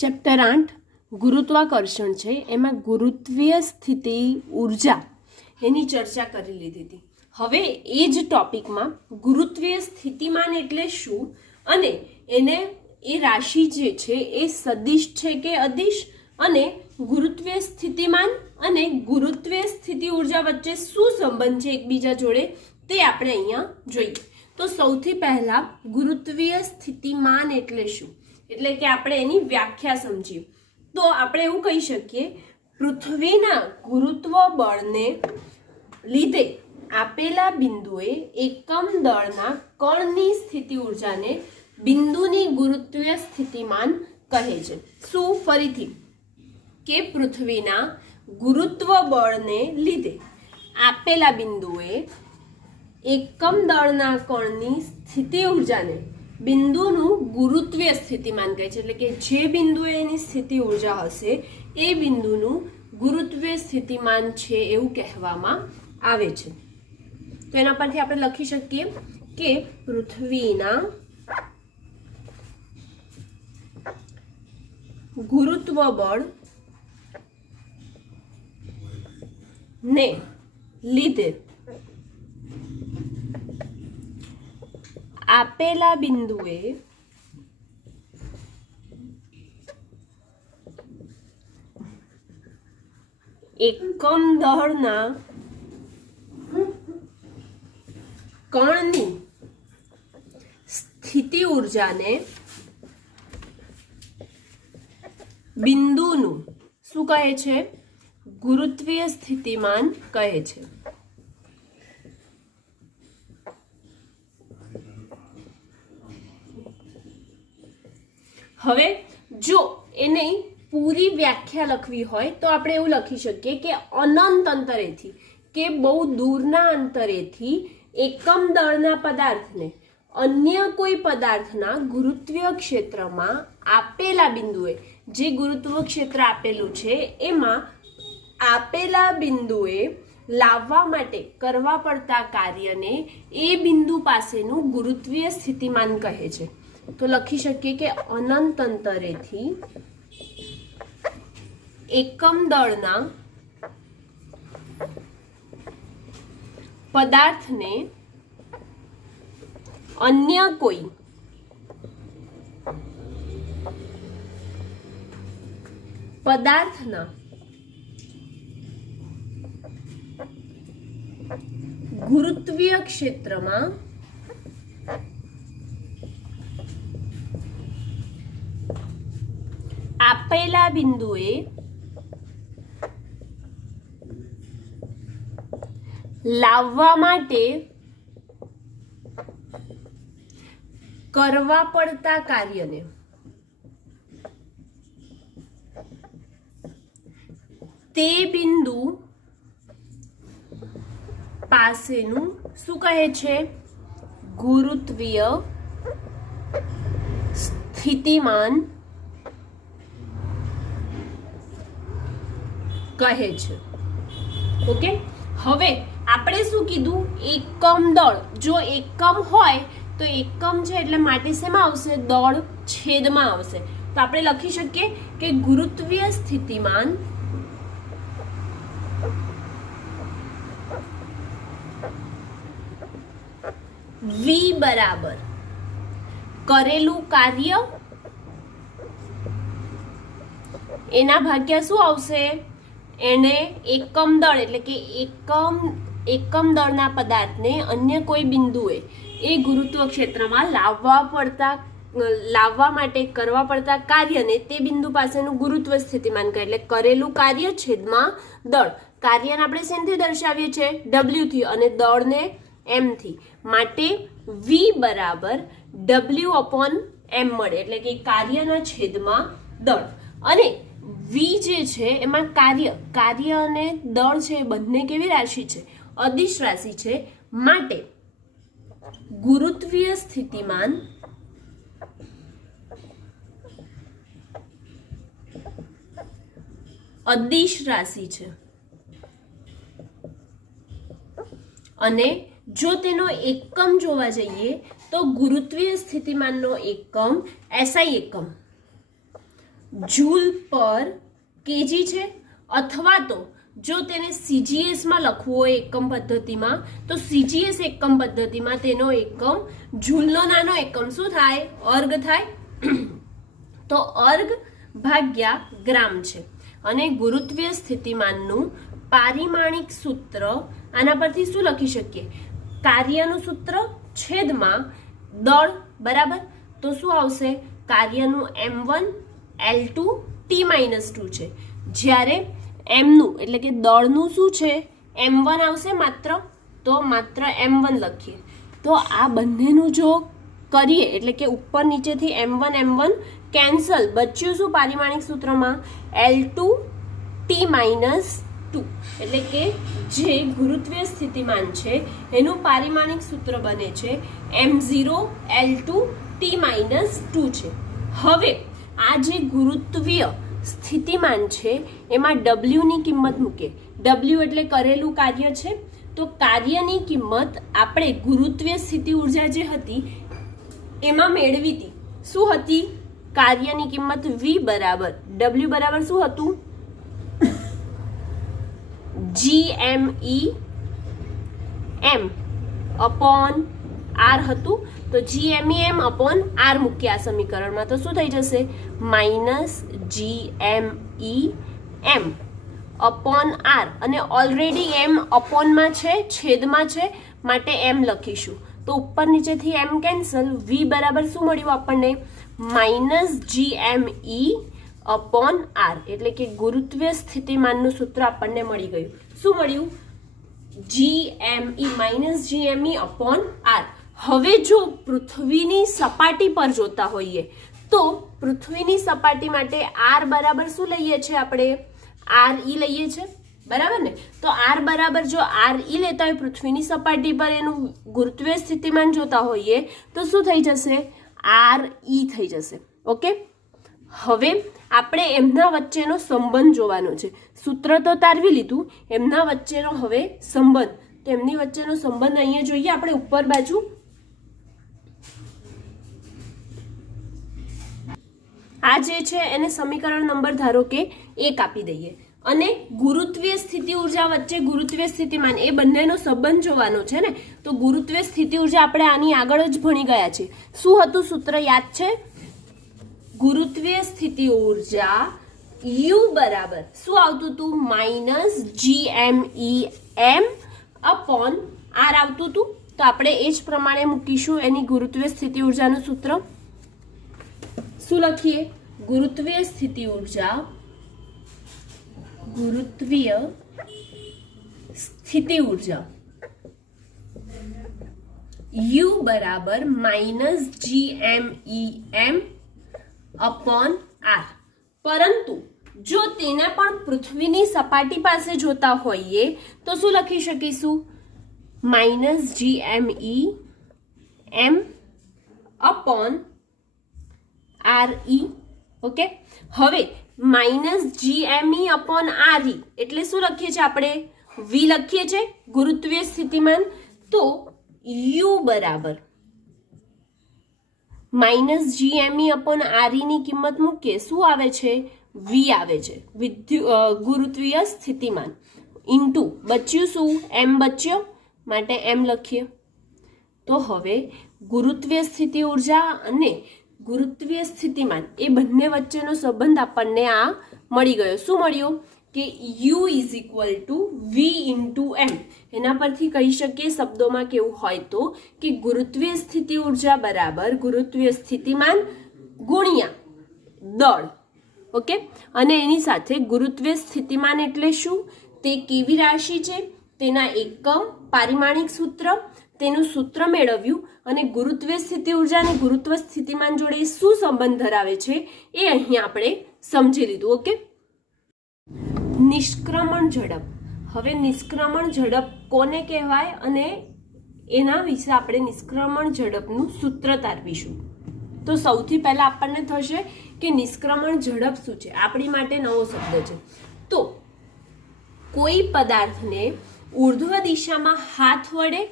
Chapter 8 ગુરુત્વાકર્ષણ છે. એમાં ગુરુત્વીય સ્થિતિ ઉર્જા એની ચર્ચા કરી લીધી હતી. હવે એ જ ટોપિકમાં ગુરુત્વીય સ્થિતિમાન એટલે શું અને એને એ રાશિ જે છે એ સદિશ છે કે અદિશ અને ગુરુત્વીય સ્થિતિમાન અને ગુરુત્વીય સ્થિતિ ઉર્જા વચ્ચે શું સંબંધ છે એકબીજા જોડે તે આપણે અહીંયા જોઈએ. તો સૌથી પહેલા ગુરુત્વીય સ્થિતિમાન એટલે શું, એટલે કે આપણે એની વ્યાખ્યા સમજીએ. તો આપણે એવું કહી શકીએ, પૃથ્વીના ગુરુત્વ બળને લીધે આપેલા બિંદુએ એકમ દળના કણની સ્થિતિ ઉર્જાને બિંદુની ગુરુત્વીય સ્થિતિમાન કહે છે. શું? ફરીથી કે પૃથ્વીના ગુરુત્વ બળને લીધે આપેલા બિંદુએ એકમ દળના કણની સ્થિતિ ઉર્જાને બિંદુનું ગુરુત્વીય સ્થિતિમાન કહે છે. એટલે કે જે બિંદુએ એની સ્થિતિ ઉર્જા હશે એ બિંદુનું ગુરુત્વીય સ્થિતિમાન છે એવું કહેવામાં આવે છે. તો એના પરથી આપણે લખી શકીએ કે પૃથ્વીના ગુરુત્વ બળ ને લીધે આપેલા બિંદુએ એકમ દળના કણની સ્થિતિ ઉર્જાને બિંદુનું શું કહે છે? ગુરુત્વીય સ્થિતિમાન કહે છે. હવે જો એને પૂરી વ્યાખ્યા લખવી હોય તો આપણે એવું લખી શકીએ કે અનંત અંતરેથી કે બહુ દૂરના અંતરેથી એકમ દળના પદાર્થને અન્ય કોઈ પદાર્થના ગુરુત્વીય ક્ષેત્રમાં આપેલા બિંદુએ, જે ગુરુત્વ ક્ષેત્ર આપેલું છે એમાં આપેલા બિંદુએ લાવવા માટે કરવા પડતા કાર્યને એ બિંદુ પાસેનું ગુરુત્વીય સ્થિતિમાન કહે છે. તો લખી શકીએ કે અનંત અંતરેથી એકમ દળના પદાર્થને અન્ય કોઈ પદાર્થના ગુરુત્વીય ક્ષેત્રમાં આપેલા બિંદુએ લાવવા માટે કરવા પડતા કાર્યને તે બિંદુ પાસેનું શું કહે છે? ગુરુત્વીય સ્થિતિમાન કહે છે. ઓકે, હવે આપણે શું કીધું? એકમ દળ. જો એકમ હોય તો એકમ છે એટલે માટે શેમાં આવશે? દળ છેદમાં આવશે. તો આપણે લખી શકીએ કે ગુરુત્વીય સ્થિતિમાન V બરાબર કરેલું કાર્ય એના ભાગ્યા શું આવશે? એને એકમ દળ એટલે કે એકમ દળના પદાર્થને અન્ય કોઈ બિંદુએ એ ગુરુત્વ ક્ષેત્રમાં લાવવા માટે કરવા પડતા કાર્યને તે બિંદુ પાસેનું ગુરુત્વ સ્થિતિમાન કહે. એટલે કરેલું કાર્ય છેદમાં દળ. કાર્યને આપણે શેનથી દર્શાવીએ છીએ? W થી, અને દળને M થી. માટે V બરાબર W/M મળે. એટલે કે કાર્યના છેદમાં દળ. અને V જે છે એમાં કાર્ય અને દળ છે એ બંને કેવી રાશિ છે? અદિશ રાશિ છે. માટે ગુરુત્વીય સ્થિતિમાન અદિશ રાશિ છે. અને જો તેનો એકમ જોવા જઈએ તો ગુરુત્વીય સ્થિતિમાનનો એકમ SI એકમ જૂલ પર કેજી છે, અથવા તો જો તેને સીજીએસમાં લખવું હોય એકમ પદ્ધતિમાં તો સીજીએસ એકમ પદ્ધતિમાં તેનો એકમ જૂલનો નાનો એકમ શું થાય? અર્ગ થાય. તો અર્ગ ભાગ્યા ગ્રામ છે. અને ગુરુત્વીય સ્થિતિમાનનું પારિમાણિક સૂત્ર આના પરથી શું લખી શકીએ? કાર્યનું સૂત્ર છેદમાં દળ, બરાબર. તો શું આવશે? કાર્યનું m1 L2 T-2 છે, જ્યારે એમનું એટલે કે દળનું શું છે? m1 આવશે માત્ર, તો માત્ર m1 લખીએ. તો આ બંનેનું જો કરીએ એટલે કે ઉપર નીચેથી m1 કેન્સલ, બચ્યું શું પારિમાણિક સૂત્રમાં? L2 T-2. એટલે કે જે ગુરુત્વીય સ્થિતિમાન છે એનું પારિમાણિક સૂત્ર બને છે m0 L2 T-2 છે. હવે આ જે ગુરુત્વીય સ્થિતિમાન છે એમાં W ની કિંમત મૂકે. W એટલે કરેલું કાર્ય છે. તો કાર્યની કિંમત આપણે ગુરુત્વીય સ્થિતિ ઉર્જા જે હતી એમાં મેળવી હતી. શું હતી? કાર્યની કિંમત V બરાબર W બરાબર શું હતું? GMEM અપોન R હતું. તો GMEM અપોન R મૂકીએ આ સમીકરણમાં તો શું થઈ જશે? -GMEM upon R. અને ઓલરેડી M અપોનમાં છે, છેદમાં છે, માટે M લખીશું. તો ઉપર નીચેથી M કેન્સલ. V બરાબર શું મળ્યું આપણને? -GME upon R. એટલે કે ગુરુત્વીય સ્થિતિમાનનું સૂત્ર આપણને મળી ગયું. શું મળ્યું? GME upon R. હવે જો પૃથ્વીની સપાટી પર જોતા હોઈએ તો પૃથ્વીની સપાટી માટે R બરાબર શું લઈએ છીએ આપણે? RE લઈએ છીએ, બરાબર ને? તો R બરાબર જો RE લેતા હોય પૃથ્વીની સપાટી પર એનું ગુરુત્વીય સ્થિતિમાન જોતા હોઈએ તો શું થઈ જશે? RE થઈ જશે. ઓકે, હવે આપણે એમના વચ્ચેનો સંબંધ જોવાનો છે. સૂત્ર તો તારવી લીધું, એમના વચ્ચેનો હવે સંબંધ. તો એમની વચ્ચેનો સંબંધ અહીંયા જોઈએ આપણે ઉપર બાજુ. આ જે છે એને સમીકરણ નંબર ધારો કે 1 આપી દઈએ અને ગુરુત્વીય સ્થિતિ ઉર્જા વચ્ચે ગુરુત્વીય સ્થિતિમાન એ બંનેનો સંબંધ જોવાનો છે ને. તો ગુરુત્વીય સ્થિતિ ઉર્જા આપણે આની આગળ જ ભણી ગયા છે. શું હતું સૂત્ર યાદ છે? ગુરુત્વીય સ્થિતિ ઉર્જા U બરાબર શું આવતું હતું? -GMEM અપોન R આવતું હતું. તો આપણે એ જ પ્રમાણે મૂકીશું એની ગુરુત્વીય સ્થિતિ ઉર્જાનું સૂત્ર. શું લખીએ? ગુરુત્વીય સ્થિતિ ઉર્જા U બરાબર -GMEM અપોન R. પરંતુ જો તેને પણ પૃથ્વીની સપાટી પાસે જોતા હોઈએ તો શું લખી શકીશું? -GMEM upon RE. ઓકે, હવે -GME અપોન RE એટલે શું લખીએ છીએ આપણે? V લખીએ છીએ ગુરુત્વીય સ્થિતિમાન. તો U બરાબર -GME અપોન RE ની કિંમત મૂકીએ શું આવે છે? V આવે છે ગુરુત્વીય સ્થિતિમાન ઇન્ટુ બચ્યું શું? M બચ્યો માટે M લખીએ. તો હવે ગુરુત્વીય સ્થિતિ ઉર્જા અને ગુરુત્વીય સ્થિતિમાન એ બંને વચ્ચેનો સંબંધ આપણને આ મળી ગયો. શું મળ્યો? કે U = V × M. એના પરથી કહી શકીએ શબ્દોમાં કેવું હોય તો કે ગુરુત્વીય સ્થિતિ ઉર્જા બરાબર ગુરુત્વીય સ્થિતિમાન ગુણ્યા દળ. ઓકે, અને એની સાથે ગુરુત્વીય સ્થિતિમાન એટલે શું? તે કેવી રાશિ છે તેના એકમ પારિમાણિક સૂત્ર, તેનું સૂત્ર મેળવ્યું અને ગુરુત્વીય સ્થિતિ ઉર્જા અને ગુરુત્વ સ્થિતિમાન જોડે શું સંબંધ ધરાવે છે એ અહીં આપણે સમજી લીધું. ઓકે, નિષ્ક્રમણ ઝડપ. હવે નિષ્ક્રમણ ઝડપ કોને કહેવાય અને એના વિશે આપણે નિષ્ક્રમણ ઝડપનું સૂત્ર તારવીશું. તો સૌથી પહેલા આપણને થશે કે નિષ્ક્રમણ ઝડપ શું છે? આપણી માટે નવો શબ્દ છે. તો કોઈ પદાર્થને ઉર્ધ્વ દિશામાં હાથ વડે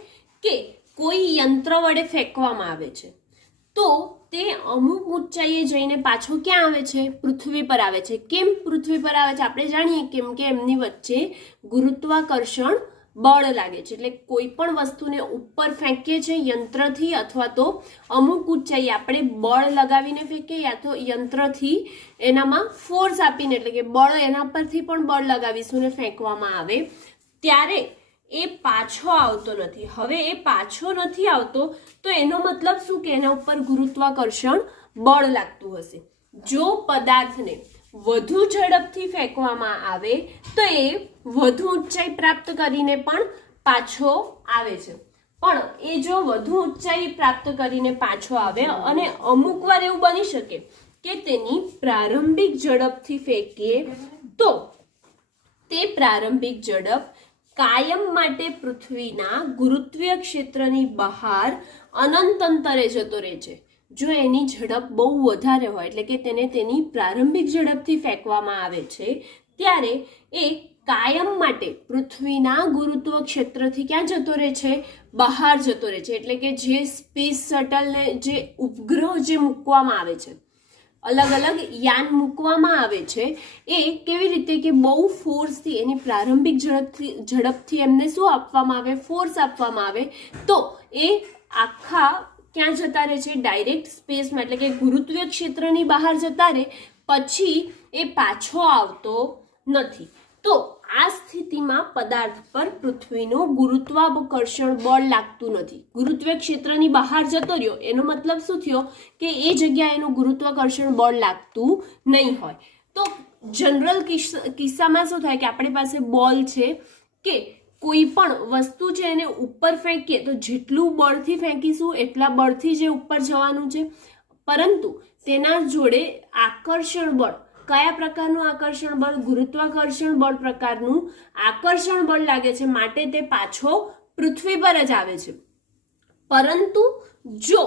કે કોઈ યંત્ર વડે ફેંકવામાં આવે છે તો તે અમુક ઊંચાઈએ જઈને પાછો ક્યાં આવે છે? પૃથ્વી પર આવે છે. કેમ પૃથ્વી પર આવે છે? આપણે જાણીએ કેમ કે એમની વચ્ચે ગુરુત્વાકર્ષણ બળ લાગે છે. એટલે કોઈ પણ વસ્તુને ઉપર ફેંકીએ છીએ યંત્રથી અથવા તો અમુક ઊંચાઈ આપણે બળ લગાવીને ફેંકીએ યા તો યંત્રથી એનામાં ફોર્સ આપીને એટલે કે બળ એના પરથી પણ બળ લગાવીશું ને ફેંકવામાં આવે ત્યારે એ પાછો આવતો નથી. હવે એ પાછો નથી આવતો તો એનો મતલબ શું કે એના ઉપર ગુરુત્વાકર્ષણ બળ લાગતું હશે. જો પદાર્થને વધુ ઝડપથી ફેંકવામાં આવે તો એ વધુ ઊંચાઈ પ્રાપ્ત કરીને પણ પાછો આવે છે. પણ એ જો વધુ ઊંચાઈ પ્રાપ્ત કરીને પાછો આવે અને અમુક વાર એવું બની શકે કે તેની પ્રારંભિક ઝડપથી ફેંકીએ તો તે પ્રારંભિક ઝડપ કાયમ માટે પૃથ્વીના ગુરુત્વીય ક્ષેત્રની બહાર અનંત અંતરે જતો રહે છે. જો એની ઝડપ બહુ વધારે હોય એટલે કે તેને તેની પ્રારંભિક ઝડપથી ફેંકવામાં આવે છે ત્યારે એ કાયમ માટે પૃથ્વીના ગુરુત્વ ક્ષેત્રથી ક્યાં જતો રહે છે? બહાર જતો રહે છે. એટલે કે જે સ્પેસ શટલને જે ઉપગ્રહ જે મૂકવામાં આવે છે, અલગ અલગ યાન મૂકવામાં આવે છે, એ કેવી રીતે કે બહુ ફોર્સથી એની પ્રારંભિક ઝડપથી એમને શું આપવામાં આવે? ફોર્સ આપવામાં આવે તો એ આખા ક્યાં જતા રહે છે? ડાયરેક્ટ સ્પેસમાં એટલે કે ગુરુત્વીય ક્ષેત્રની બહાર જતા રહે, પછી એ પાછો આવતો નથી. તો આ સ્થિતિમાં પદાર્થ પર પૃથ્વીનું ગુરુત્વાકર્ષણ બળ લાગતું નથી. ગુરુત્વીય ક્ષેત્રની બહાર જતો રહ્યો એનો મતલબ શું થયો કે એ જગ્યાએ એનું ગુરુત્વાકર્ષણ બળ લાગતું નહીં હોય. તો જનરલ કિસ્સામાં શું થાય કે આપણી પાસે બોલ છે કે કોઈ પણ વસ્તુ છે એને ઉપર ફેંકીએ તો જેટલું બળથી ફેંકીશું એટલા બળથી જે ઉપર જવાનું છે, પરંતુ તેના જોડે આકર્ષણ બળ, કયા પ્રકારનું આકર્ષણ બળ? ગુરુત્વાકર્ષણ બળ પ્રકારનું આકર્ષણ બળ લાગે છે, માટે તે પાછો પૃથ્વી પર જ આવે છે. પરંતુ જો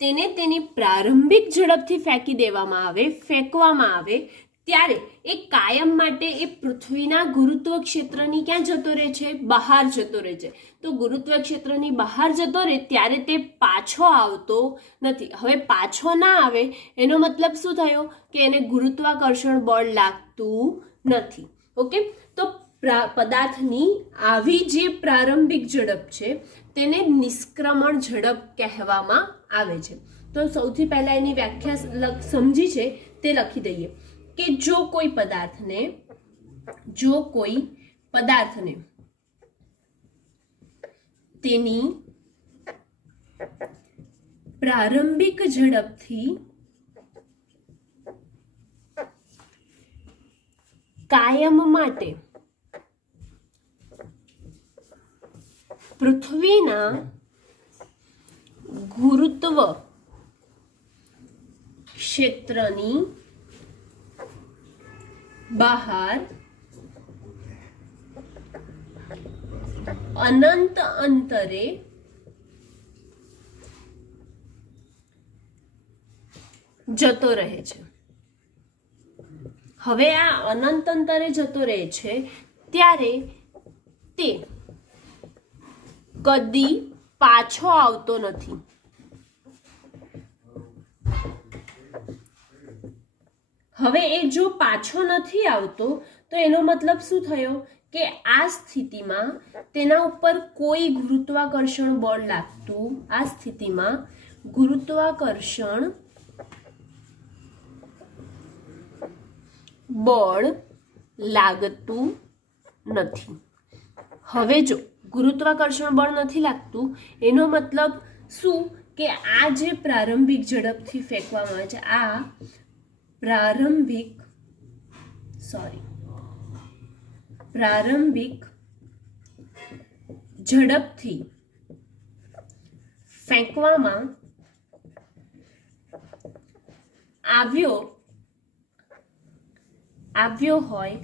તેને તેની પ્રારંભિક ઝડપથી ફેંકી દેવામાં આવે, ફેંકવામાં આવે ત્યારે એ કાયમ માટે એ પૃથ્વીના ગુરુત્વ ક્ષેત્રની ક્યાં જતો રહે છે? બહાર જતો રહે છે. તો ગુરુત્વ ક્ષેત્રની બહાર જતો રહે ત્યારે તે પાછો આવતો નથી. હવે પાછો ના આવે એનો મતલબ શું થયો કે એને ગુરુત્વાકર્ષણ બળ લાગતું નથી. ઓકે, તો પદાર્થની આવી જે પ્રારંભિક ઝડપ છે તેને નિષ્ક્રમણ ઝડપ કહેવામાં આવે છે. તો સૌથી પહેલા એની વ્યાખ્યા સમજી છે તે લખી દઈએ કે જો કોઈ પદાર્થને તેની પ્રારંભિક ઝડપથી કાયમ માટે પૃથ્વીના ગુરુત્વ ક્ષેત્રની બહાર અનંત અંતરે જતો રહે છે. હવે આ અનંત અંતરે જતો રહે છે ત્યારે તે કદી પાછો આવતો નથી. હવે એ જો પાછો નથી આવતો તો એનો મતલબ શું થયો કે આ સ્થિતિમાં તેના ઉપર કોઈ ગુરુત્વાકર્ષણ બળ લાગતું, આ સ્થિતિમાં ગુરુત્વાકર્ષણ બળ લાગતું નથી. હવે જો ગુરુત્વાકર્ષણ બળ નથી લાગતું એનો મતલબ શું કે આ જે પ્રારંભિક ઝડપથી ફેંકવામાં આવે છે, આ પ્રારંભિક ઝડપથી ફેંકવામાં આવ્યો હોય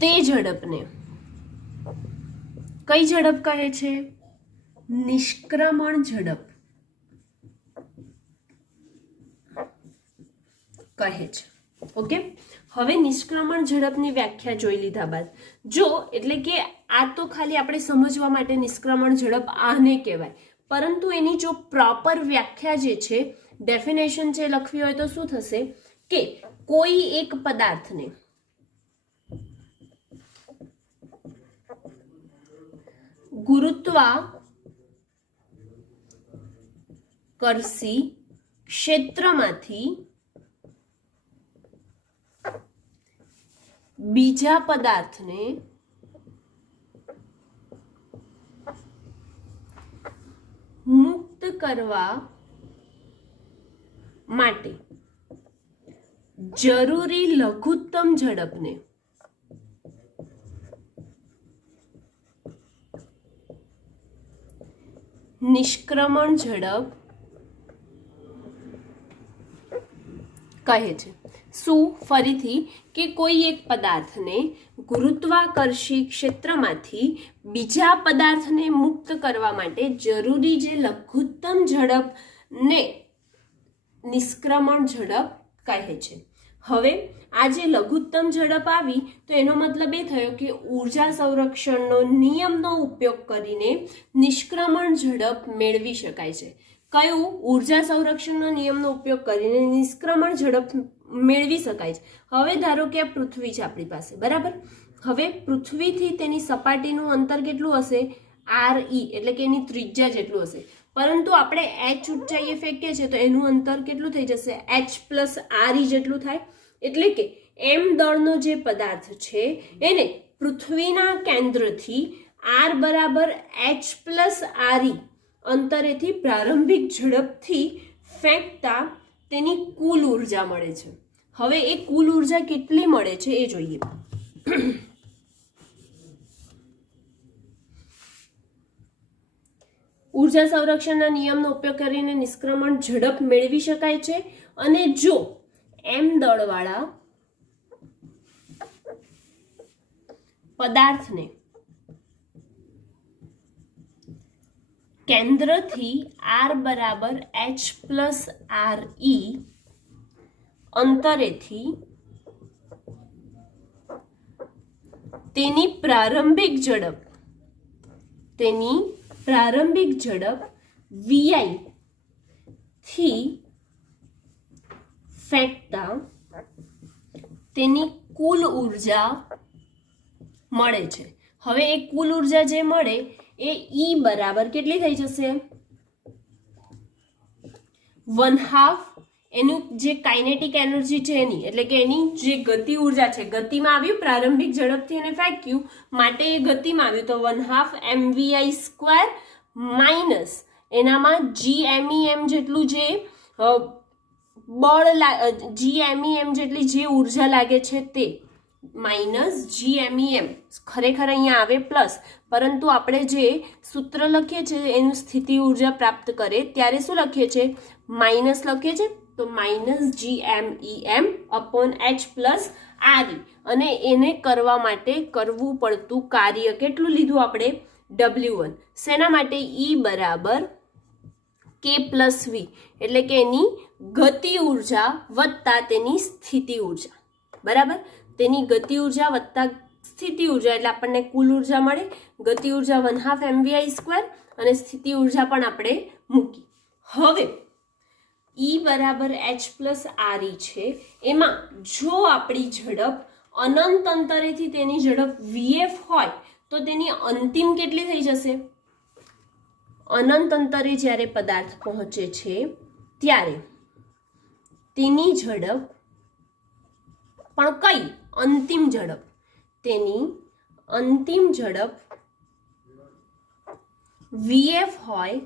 તે ઝડપને કઈ ઝડપ કહે છે? નિષ્ક્રમણ ઝડપ કહે છે. ઓકે, હવે નિષ્ક્રમણ ઝડપની વ્યાખ્યા જોઈ લીધા બાદ જો એટલે કે આ તો ખાલી આપણે સમજવા માટે નિષ્ક્રમણ ઝડપ આને કહેવાય, પરંતુ એની જો પ્રોપર વ્યાખ્યા જે છે, ડેફિનેશન જે લખવી હોય તો શું થશે કે કોઈ એક પદાર્થને ગુરુત્વાકર્ષી ક્ષેત્રમાંથી બીજા પદાર્થને મુક્ત કરવા માટે જરૂરી લઘુત્તમ ઝડપને નિષ્ક્રમણ ઝડપ કહે છે. શું? ફરીથી કે કોઈ એક પદાર્થને ગુરુત્વાકર્ષી ક્ષેત્રમાંથી બીજા પદાર્થને મુક્ત કરવા માટે જરૂરી જે લઘુત્તમ ઝડપને નિષ્ક્રમણ ઝડપ કહે છે. હવે આ જે લઘુત્તમ ઝડપ આવી તો એનો મતલબ એ થયો કે ઉર્જા સંરક્ષણનો નિયમનો ઉપયોગ કરીને નિષ્ક્રમણ ઝડપ મેળવી શકાય છે. કયું? ઉર્જા સંરક્ષણનો નિયમનો ઉપયોગ કરીને નિષ્ક્રમણ ઝડપ મેળવી શકાય છે. હવે ધારો કે આ પૃથ્વી છે આપણી પાસે, બરાબર. હવે પૃથ્વીથી તેની સપાટીનું અંતર કેટલું હશે? RE, એટલે કે એની ત્રિજ્યા જેટલું હશે. પરંતુ આપણે h ઊંચાઈએ ફેંકીએ છીએ તો એનું અંતર કેટલું થઈ જશે? h પ્લસ RE જેટલું થાય. એટલે કે m દળનો જે પદાર્થ છે એને પૃથ્વીના કેન્દ્રથી r બરાબર h પ્લસ RE અંતરેથી પ્રારંભિક ઝડપથી ફેંકતા તેની કુલ ઉર્જા મળે છે. હવે એ કુલ ઉર્જા કેટલી મળે છે એ જોઈએ. ઉર્જા સંરક્ષણના નિયમનો ઉપયોગ કરીને નિષ્ક્રમણ ઝડપ મેળવી શકાય છે અને જો m દળવાળા પદાર્થને કેન્દ્રથી r બરાબર h પ્લસ RE અંતરેથી તેની પ્રારંભિક ઝડપ vi થી ફેંકતા તેની કુલ ઉર્જા મળે છે. હવે એ કુલ ઉર્જા જે મળે એ E બરાબર કેટલી થઈ જશે? 1/2 એનું જે કાઇનેટિક એનર્જી છે એની, એટલે કે એની જે ગતિ ઉર્જા છે, ગતિમાં આવ્યું, પ્રારંભિક ઝડપથી એને ફેંક્યું માટે એ ગતિમાં આવ્યું તો 1/2 mvi² માઇનસ એનામાં gmem જેટલું જે gmem જેટલી જે ઉર્જા લાગે છે તે માઇનસ gmem, ખરેખર અહીંયા આવે પ્લસ, પરંતુ આપણે જે સૂત્ર લખીએ છીએ એનું સ્થિતિ ઉર્જા પ્રાપ્ત કરે ત્યારે શું લખીએ છીએ? માઇનસ લખીએ છીએ. તો minus gmem upon h plus RE અને એને કરવા માટે કરવું પડતું કાર્ય કેટલું લીધું આપણે? W1. શેના માટે? E બરાબર k પ્લસ v, એટલે કે એની ગતિ ઉર્જા વત્તા તેની સ્થિતિ ઉર્જા, બરાબર. તેની ગતિ ઉર્જા વત્તા સ્થિતિ ઉર્જા એટલે આપણને કુલ ઉર્જા મળે. ગતિ ઉર્જા 1/2 mvi² અને સ્થિતિ ઉર્જા પણ આપણે મૂકી. હવે E બરાબર h પ્લસ RE છે. એમાં જો આપણી ઝડપ અનંત અંતરેથી તેની ઝડપ vf હોય તો તેની અંતિમ કેટલી થઈ જશે? અનંત અંતરે જ્યારે પદાર્થ પહોંચે છે ત્યારે તેની ઝડપ પણ કઈ? અંતિમ ઝડપ. તેની અંતિમ ઝડપ vf હોય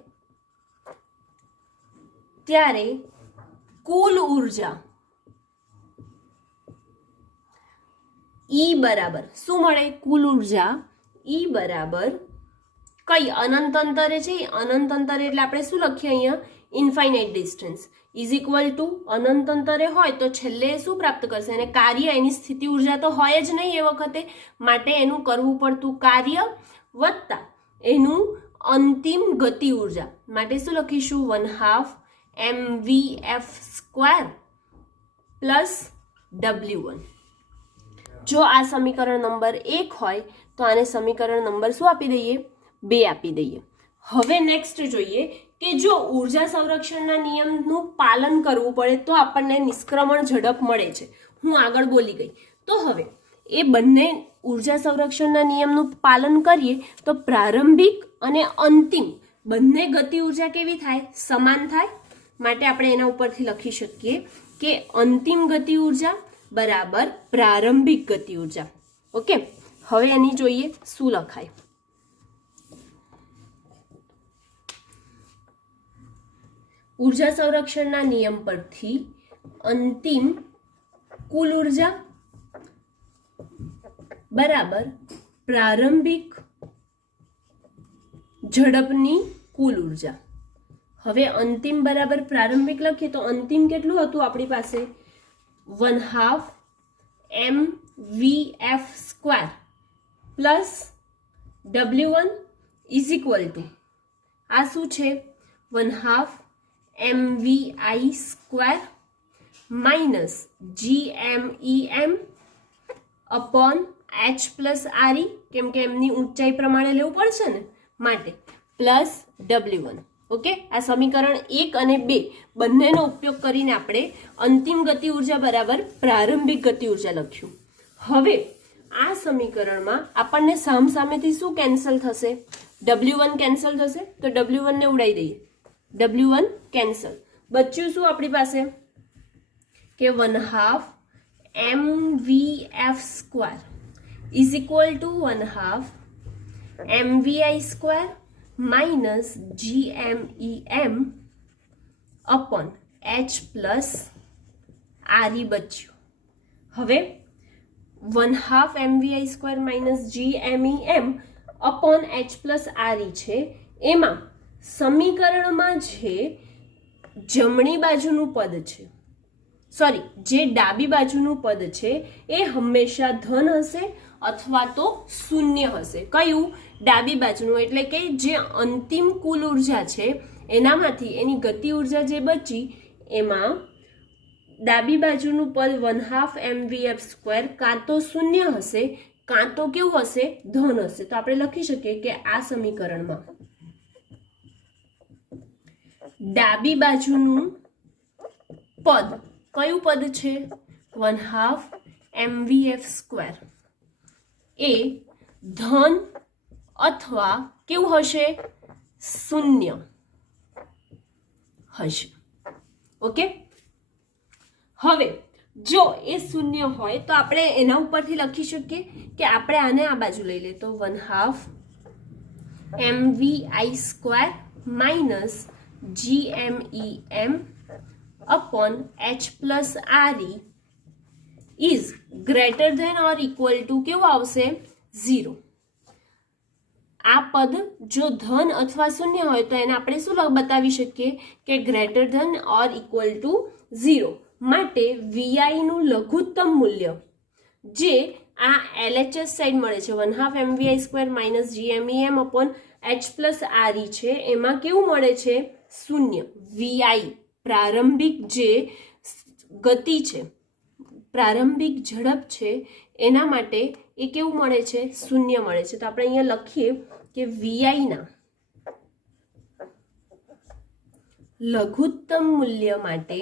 ત્યારે કુલ ઉર્જા E બરાબર શું મળે? કુલ ઉર્જા E બરાબર કઈ? અનંત અંતરે છે. અનંત અંતરે એટલે આપણે શું લખીએ અહીંયા? Infinite distance is equal to અનંત અંતરે હોય તો છેલ્લે શું પ્રાપ્ત કરશે? અને કાર્ય, એની સ્થિતિ ઉર્જા તો હોય જ નહીં એ વખતે, માટે એનું કરવું પડતું કાર્ય વત્તા એનું અંતિમ ગતિ ઉર્જા માટે શું લખીશું? 1/2 mvf² પ્લસ W1. જો આ સમીકરણ નંબર 1 હોય તો આને સમીકરણ નંબર શું આપી દઈએ? 2 આપી દઈએ. હવે નેક્સ્ટ જોઈએ કે જો ઉર્જા સંરક્ષણના નિયમનું પાલન કરવું પડે તો આપણને નિષ્ક્રમણ ઝડપ મળે છે. હું આગળ બોલી ગઈ. તો હવે એ બંને ઉર્જા સંરક્ષણના નિયમનું પાલન કરીએ તો પ્રારંભિક અને અંતિમ બંને ગતિ ઉર્જા કેવી થાય? સમાન થાય. માટે આપણે એના ઉપરથી લખી શકીએ કે અંતિમ ગતિ ઉર્જા બરાબર પ્રારંભિક ગતિ ઉર્જા. ઓકે, હવે એની જોઈએ શું લખાય. ઉર્જા સંરક્ષણના નિયમ પરથી અંતિમ કુલ ઉર્જા બરાબર પ્રારંભિક ઝડપની કુલ ઉર્જા. હવે અંતિમ બરાબર પ્રારંભિક લખીએ તો અંતિમ કેટલું હતું આપણી પાસે? 1/2 mvf² plus W1 is equal two આ શું છે? 1/2 mvi² minus gmem upon h plus RE, કેમ કે એમની ઊંચાઈ પ્રમાણે લેવું પડશે ને માટે, પ્લસ W1. ઓકે, આ સમીકરણ 1 અને 2 બંનેનો ઉપયોગ કરીને આપણે અંતિમ ગતિ ઉર્જા બરાબર પ્રારંભિક ગતિ ઉર્જા લખ્યું. હવે આ સમીકરણમાં આપણને સામસામેથી શું કેન્સલ થશે? W1 કેન્સલ થશે, તો W1 ને ઉડાવી દઈએ. W1 કેન્સલ, બચ્યું શું આપણી પાસે કે 1/2 mvf² is equal two 1/2 mvi² minus gmem upon h plus RE બચ્યું. હવે 1/2 mvi² minus gmem upon h plus RE છે. એમાં સમીકરણમાં જે જમણી બાજુનું પદ છે, સોરી, જે ડાબી બાજુનું પદ છે એ હંમેશા ધન હશે અથવા તો શૂન્ય હશે. કયું? ડાબી બાજુનું, એટલે કે જે અંતિમ કુલ ઉર્જા છે એનામાંથી એની ગતિ ઉર્જા જે બચી એમાં ડાબી બાજુનું પદ 1/2 mvf² કાં તો શૂન્ય હશે કાં તો કેવું હશે? ધન હશે. તો આપણે લખી શકીએ કે આ સમીકરણમાં ડાબી બાજુનું પદ કયું પદ છે? 1/2 mvf² એ ધન અથવા કેવું હશે? શૂન્ય હશે. ઓકે, હવે જો એ શૂન્ય હોય તો આપણે એના ઉપરથી લખી શકીએ કે આપણે આને આ બાજુ લઈ લે તો 1/2 mvi² minus gmem upon h plus RE is greater than or equal to કેવું આવશે? 0. આ પદ જો ધન અથવા શૂન્ય હોય તો એને આપણે શું બતાવી શકીએ કે ગ્રેટર ધન ઓર ઇક્વલ ટુ 0. માટે vi નું લઘુત્તમ મૂલ્ય જે આ LHS સાઈડ મળે છે 1/2 mvi² minus gmem upon h plus RE છે એમાં કેવું મળે છે? શૂન્ય. vi પ્રારંભિક જે ગતિ છે, પ્રારંભિક ઝડપ છે એના માટે એ કેવું મળે છે? શૂન્ય મળે છે. તો આપણે અહીંયા લખીએ કે vi ના લઘુત્તમ મૂલ્ય માટે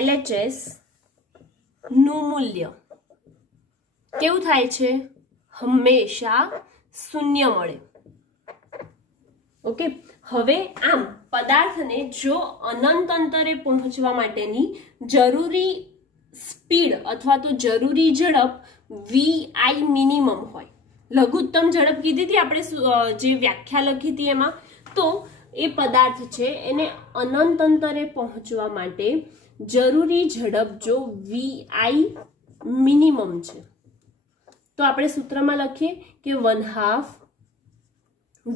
LHS નું મૂલ્ય કેવું થાય છે? હંમેશા શૂન્ય મળે. ઓકે, હવે આમ પદાર્થને જો અનંત અંતરે પહોંચવા માટેની જરૂરી સ્પીડ અથવા તો જરૂરી ઝડપ vi મિનિમમ હોય, લઘુત્તમ ઝડપ કીધી હતી આપણે જે વ્યાખ્યા લખી હતી એમાં, તો એ પદાર્થ છે એને અનંત અંતરે પહોંચવા માટે જરૂરી ઝડપ જો vi મિનિમમ છે તો આપણે સૂત્રમાં લખીએ કે 1/2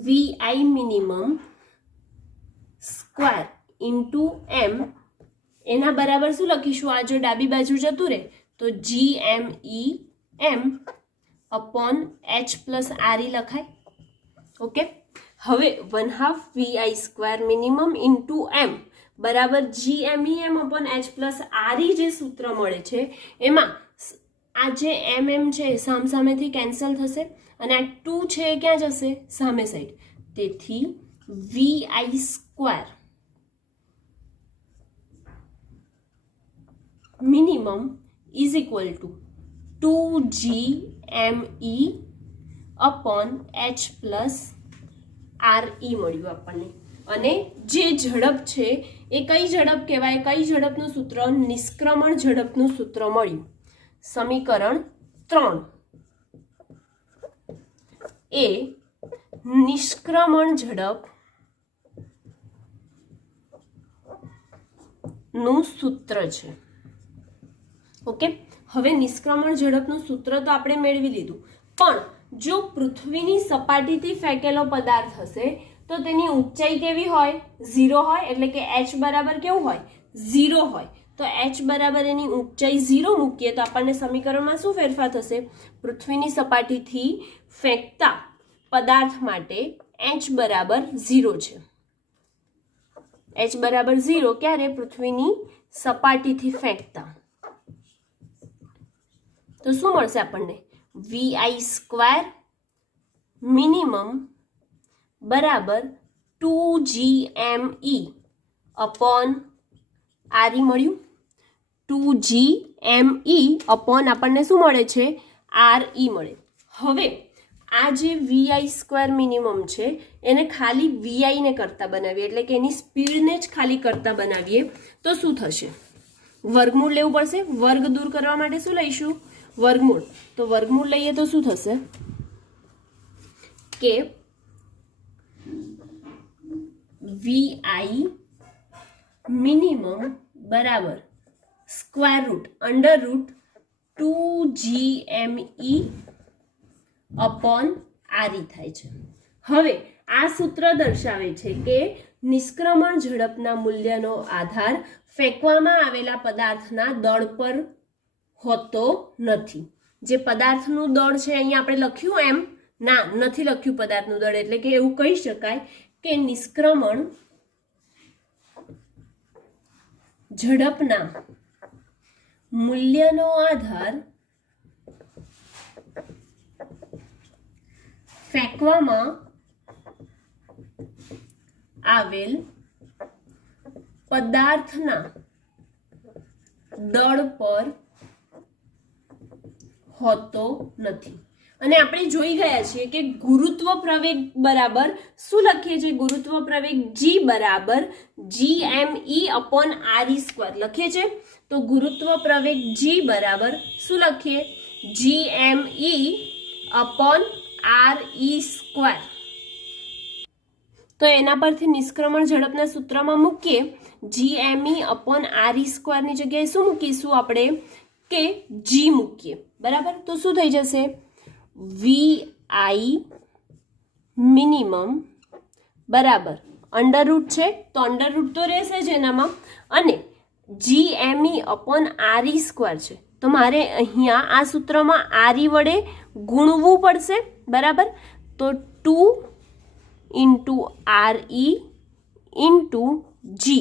vi minimum square into m એના બરાબર શું લખીશું? આ જો ડાબી બાજુ જતું રહે તો gmem upon h plus RE લખાય. ઓકે, હવે 1/2 vi² મિનિમમ ઇન્ટુ m બરાબર gmem upon h plus RE જે સૂત્ર મળે છે એમાં આ જે mm છે સામસામેથી કેન્સલ થશે અને આ 2 છે એ ક્યાં જશે? સામે સાઈડ. તેથી VI square minimum is equal two 2GME upon H plus RE મળ્યું આપણને. અને જે ઝડપ છે એ કઈ ઝડપ કહેવાય? કઈ ઝડપનું સૂત્ર? નિષ્ક્રમણ ઝડપનું સૂત્ર મળ્યું. સમીકરણ 3 એ નિષ્ક્રમણ ઝડપ નું સૂત્ર છે. ઓકે, હવે નિષ્ક્રમણ ઝડપનું સૂત્ર તો આપણે મેળવી લીધું, પણ જો પૃથ્વીની સપાટીથી ફેંકેલો પદાર્થ હશે તો તેની ઊંચાઈ કેવી હોય? 0 હોય. એટલે કે h બરાબર કેવું હોય? 0 હોય. તો h બરાબર એની ઊંચાઈ 0 મૂકીએ તો આપણને સમીકરણમાં શું ફેરફાર થશે? પૃથ્વીની સપાટીથી ફેંકતા પદાર્થ માટે h બરાબર 0 છે. h બરાબર 0 ક્યારે? પૃથ્વીની સપાટીથી ફેંકતા. તો શું મળશે આપણને? VI સ્ક્વેર મિનિમમ બરાબર 2GME અપોન RE મળ્યું. 2GME અપોન આપણને શું મળે છે? RE મળે. હવે આ જે VI સ્ક્વેર મિનિમમ છે એને ખાલી VI ને કરતા બનાવીએ, એટલે કે એની સ્પીડને જ ખાલી કરતા બનાવીએ તો શું થશે? વર્ગમૂળ લેવું પડશે. વર્ગ દૂર કરવા માટે શું લઈશું? વર્ગમૂળ. તો વર્ગમૂળ લઈએ તો શું થશે કે VI મિનિમમ બરાબર square root under route 2GME upon RE થાય છે. હવે આ સૂત્ર દર્શાવે છે કે નિષ્ક્રમણ ઝડપના મૂલ્યનો આધાર ફેંકવામાં આવેલા પદાર્થના દળ પર હોતો નથી. જે પદાર્થનું દળ છે અહીંયા આપણે લખ્યું એમ ના, નથી લખ્યું પદાર્થનું દળ. એટલે કે એવું કહી શકાય કે નિષ્ક્રમણ ઝડપના મૂલ્યનો આધાર ફેંકવામાં આવેલ પદાર્થના દળ પર હોતો નથી. અને આપણે જોઈ ગયા છીએ કે ગુરુત્વ પ્રવેગ બરાબર શું લખીએ છીએ? ગુરુત્વ પ્રવેગ G બરાબર GME અપોન RE સ્ક્વેર લખીએ છીએ. તો ગુરુત્વ પ્રવેગ G બરાબર શું લખીએ? GME upon RE square. તો એના પરથી નિષ્ક્રમણ ઝડપના સૂત્રમાં મૂકીએ GME અપોન RE સ્ક્વેરની જગ્યાએ શું મૂકીશું આપણે? કે G મૂકીએ. બરાબર. તો શું થઈ જશે? VI મિનિમમ બરાબર અંડર રૂટ છે તો અંડર રૂટ તો રહેશે જ એનામાં, અને GME અપોન RE સ્ક્વેર છે તો મારે અહીંયા આ સૂત્રમાં RE વડે ગુણવું પડશે. બરાબર. તો 2 ઇન્ટુ RE ઇન્ટુ G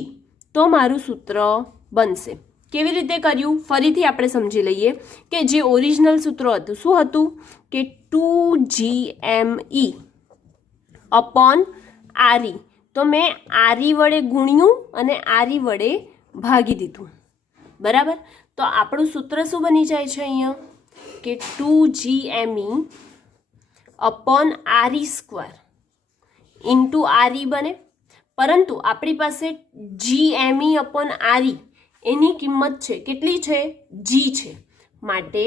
તો મારું સૂત્ર બનશે. કેવી રીતે કર્યું? ફરીથી આપણે સમજી લઈએ કે જે ઓરિજિનલ સૂત્ર હતું શું હતું? કે 2GME અપોન RE. તો મેં RE વડે ગુણ્યું અને RE વડે ભાગી દીધું. બરાબર. તો આપણું સૂત્ર શું બની જાય છે અહીંયા? કે 2GME upon RE square into RE બને. પરંતુ આપણી પાસે GME અપોન RE એની કિંમત છે કેટલી છે? G છે. માટે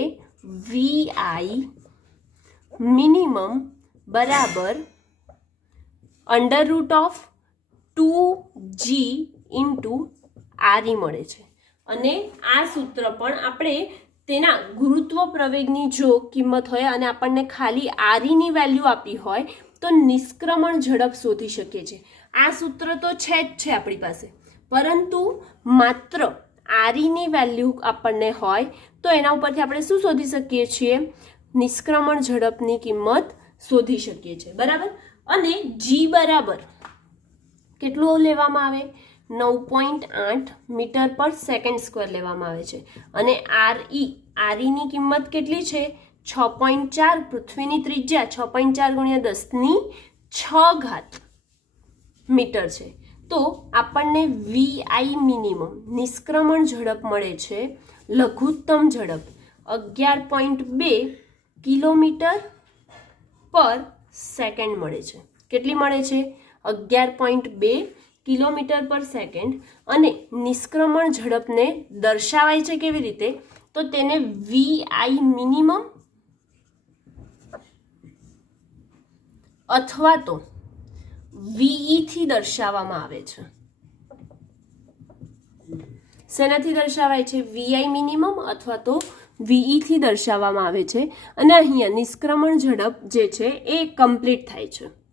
VI મિનિમમ બરાબર under root of 2G into RE મળે છે. અને આ સૂત્ર પણ આપણે તેના ગુરુત્વ પ્રવેગની જો કિંમત હોય અને આપણને ખાલી RE ની વેલ્યુ આપી હોય તો નિષ્ક્રમણ ઝડપ શોધી શકીએ છીએ. આ સૂત્ર તો છે જ છે આપણી પાસે, પરંતુ માત્ર RE ની વેલ્યુ આપણને હોય તો એના ઉપરથી આપણે શું શોધી શકીએ છીએ? નિષ્ક્રમણ ઝડપની કિંમત શોધી શકીએ છીએ. બરાબર. અને G બરાબર કેટલું લેવામાં આવે? 9.8 મીટર પર સેકન્ડ સ્ક્વેર લેવામાં આવે છે. અને RE ની કિંમત કેટલી છે? 6.4 પૃથ્વીની ત્રિજ્યા 6.4 ગુણ્યા 10⁶ મીટર છે. તો આપણને VI મિનિમમ નિષ્ક્રમણ ઝડપ મળે છે, લઘુત્તમ ઝડપ 11.2 કિલોમીટર પર સેકન્ડ મળે છે. કેટલી મળે છે? 11.2 કિલોમીટર પર સેકન્ડ. અને નિષ્ક્રમણ ઝડપને દર્શાવાય છે કેવી રીતે? તો તેને VI મિનિમમ અથવા તો VE થી દર્શાવવામાં આવે છે. શેનાથી દર્શાવાય છે? VI મિનિમમ અથવા તો VE થી દર્શાવવામાં આવે છે. અને અહીંયા નિષ્ક્રમણ ઝડપ જે છે એ કમ્પ્લીટ થાય છે.